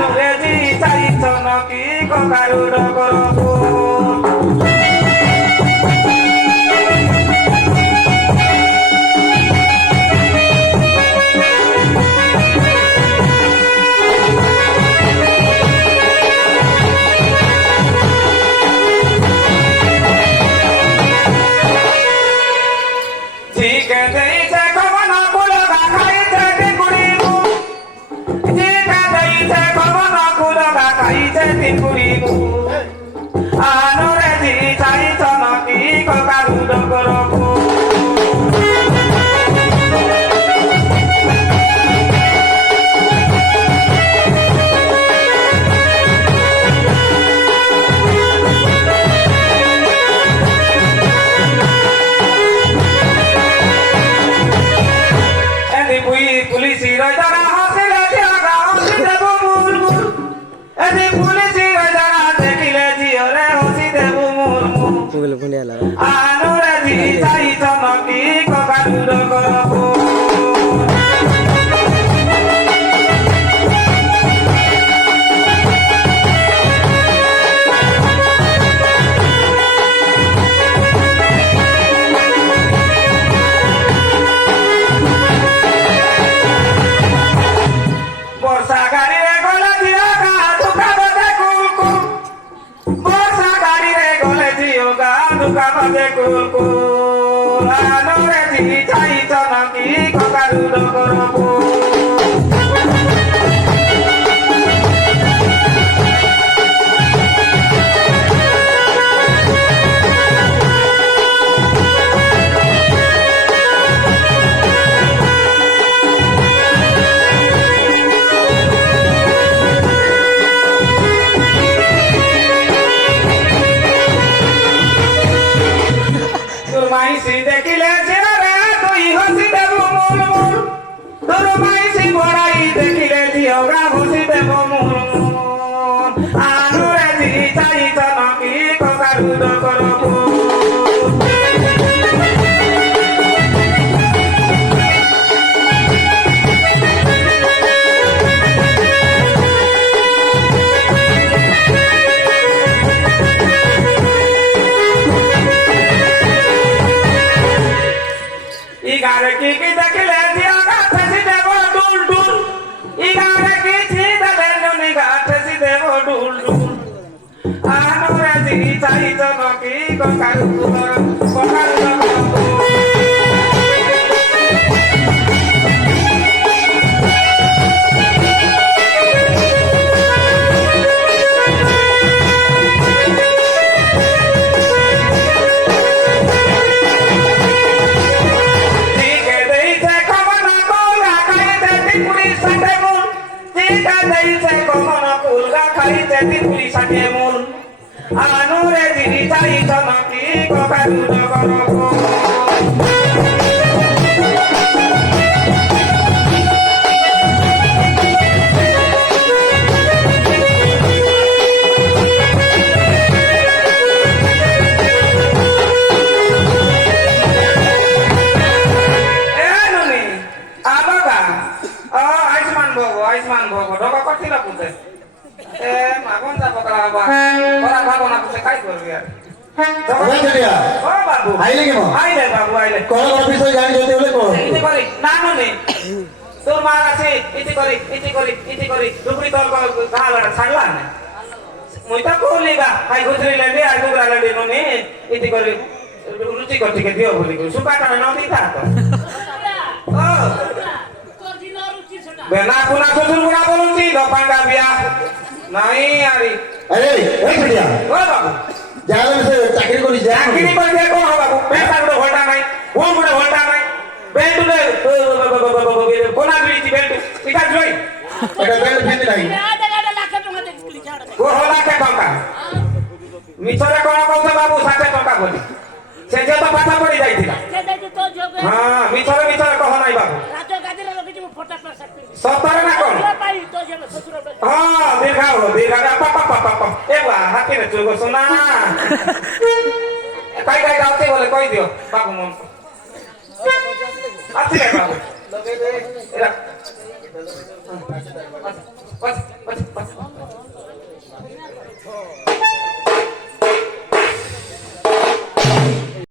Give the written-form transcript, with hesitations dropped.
নুরেজি চাইছ নকি ককারুর করবো আনুরেজি চাইছ নকি ককারুর করবো পুলিশি রইদারা হাসিলে জিয়াগা হসি দেব মুর মুর এদি পুলিশি রইদারা দেখিলে জিওরে হসি দেব মুর মুর আনুরেজি চাইছ নকি ককারুর করবো আনুরেজি চাইছ নকি ককারুর করবো মাইসি দেখিলে জিওরে তুই হসি দেব মুর মুর তোর মাইসি বড়াই দেখিলে জিওগা হসি দেব মুর মুর আনুরেজি চাইছ নকি ককারুর করবো ইগারে কি কি দেখিলে জিয়াগা ঠেসি দেব ডুল ডুল ইগারে কি ছি দেলে নুনিগা ঠেসি দেব ডুল ডুল আনুরেজি চাইছ নকি ককারুর করবো আনুরেজি চাইছ নকি ককারুর করবো আয়ুষ্মান ভোগ ঢোকা করছিল পুঁতে মাগন যাব করা বাবা ওরা ভাবো না পুঁতে কাই করবি আর ও বাবু আইলে কি আইলে বাবু আইলে কোন অফিসে জানি যেতে হলে কোন ইতি করি না নুনি তোর মার আছে ইতি করি দুপুরি তোর গালা ছাড়লা না মই তো কইলি বা ভাই গুজরি লেন্ডে আর গুগরা লেন্ডে নুনি ইতি করি রুচি করতে কে দিও বলি সুপাটা না নদি তা তো ও বেনা পুনা শ্বশুর বুড়া বলুছি দপাঙ্গা বিয়া নাই আরে আরে এই বিয়া ও বাবু যারা সে চাকরি করি চাকরি করতে কোন বাবু পেশা গুলো ভোটা নাই কোন গুলো ভোটা নাই বেল্টু নে কোনা বিলিছি বেল্টু এটা জয় এটা বেল্ট ফেলে নাই ও লাখ টাকা মিছরে কোন কৌছ বাবু 60 টাকা বলি সে যে তো পাঠা পড়ি যাইতিলা হ্যাঁ মিছরে কহ নাই বাবু সত্তরে না কোন হ্যাঁ দীর্ঘা পাপা এবা হাতে না চুল গোছ না কাই যাওতে বলে কই দিও বাবু মন আসি রে বাবু এরা ହଁ